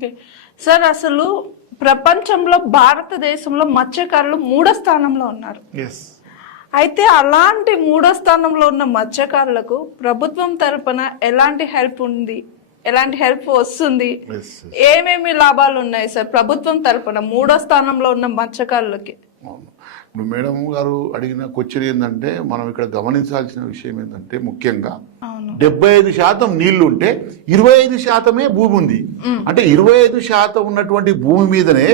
Okay sir, అసలు ప్రపంచంలో భారతదేశంలో మత్స్యకారులు 3వ స్థానంలో ఉన్నారు. అయితే అలాంటి 3వ స్థానంలో ఉన్న మత్స్యకారులకు ప్రభుత్వం తరపున ఎలాంటి హెల్ప్ ఉంది, ఎలాంటి హెల్ప్ వస్తుంది, ఏమేమి లాభాలు ఉన్నాయి సార్ ప్రభుత్వం తరపున 3వ స్థానంలో ఉన్న మత్స్యకారులకి? ఇప్పుడు మేడం గారు అడిగిన క్వశ్చన్ ఏంటంటే, మనం ఇక్కడ గమనించాల్సిన విషయం ఏంటంటే, ముఖ్యంగా 75% నీళ్లు ఉంటే 25% భూమి ఉంది. అంటే 25% ఉన్నటువంటి భూమి మీదనే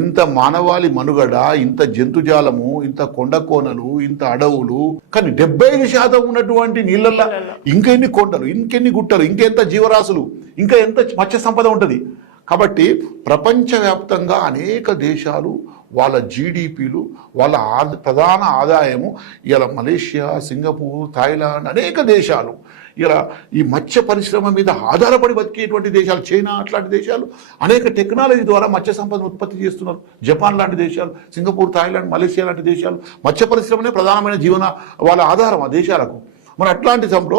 ఇంత మానవాళి మనుగడ, ఇంత జంతుజాలము, ఇంత కొండ కోనలు, ఇంత అడవులు. కానీ 75% ఉన్నటువంటి నీళ్ళల్లో ఇంకెన్ని కొండలు, ఇంకెన్ని గుట్టలు, ఇంకెంత జీవరాశులు, ఇంకా ఎంత మత్స్య సంపద ఉంటుంది. కాబట్టి ప్రపంచవ్యాప్తంగా అనేక దేశాలు వాళ్ళ జీడిపిలు, వాళ్ళ ప్రధాన ఆదాయము ఇలా మలేషియా, సింగపూర్, థాయిలాండ్ అనేక దేశాలు ఇలా ఈ మత్స్య పరిశ్రమ మీద ఆధారపడి బతికేటువంటి దేశాలు, చైనా అట్లాంటి దేశాలు అనేక టెక్నాలజీ ద్వారా మత్స్య సంపదను ఉత్పత్తి చేస్తున్నారు. జపాన్ లాంటి దేశాలు, సింగపూర్, థాయిలాండ్, మలేషియా లాంటి దేశాలు మత్స్య పరిశ్రమనే ప్రధానమైన జీవన వాళ్ళ ఆధారం ఆ దేశాలకు. మరి అట్లాంటి సమయంలో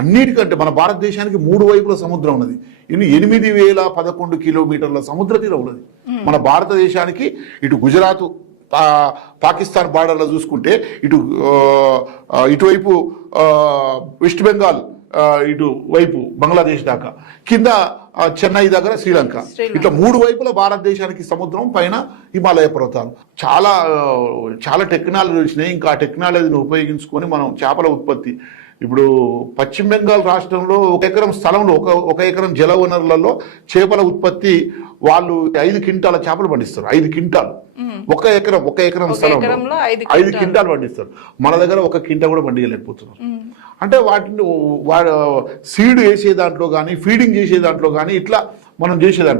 అన్నిటికంటే మన భారతదేశానికి 3 వైపుల సముద్రం ఉన్నది. ఇన్ని 8011 కిలోమీటర్ల సముద్ర తీరం ఉన్నది మన భారతదేశానికి. ఇటు గుజరాత్, పాకిస్తాన్ బార్డర్లో చూసుకుంటే ఇటువైపు వెస్ట్ బెంగాల్, ఇటు వైపు బంగ్లాదేశ్ దాకా, కింద చెన్నై దగ్గర శ్రీలంక, ఇట్లా 3 వైపుల భారతదేశానికి సముద్రం, పైన హిమాలయ పర్వతాలు. చాలా చాలా టెక్నాలజీ వచ్చినాయి. ఇంకా ఆ టెక్నాలజీని ఉపయోగించుకొని మనం చేపల ఉత్పత్తి, ఇప్పుడు పశ్చిమ బెంగాల్ రాష్ట్రంలో 1 ఎకరం స్థలంలో 1 ఎకరం జల వనరులలో చేపల ఉత్పత్తి వాళ్ళు 5 క్వింటాల చేపలు పండిస్తారు. 5 క్వింటాలు 1 ఎకరం స్థలంలో 5 క్వింటాలు పండిస్తారు. మన దగ్గర 1 క్వింటా కూడా పండియలేకపోతున్నారు. అంటే వాటిని సీడ్ వేసే దాంట్లో కానీ, ఫీడింగ్ చేసే దాంట్లో కానీ, ఇట్లా మనం చేసేదాంట్లో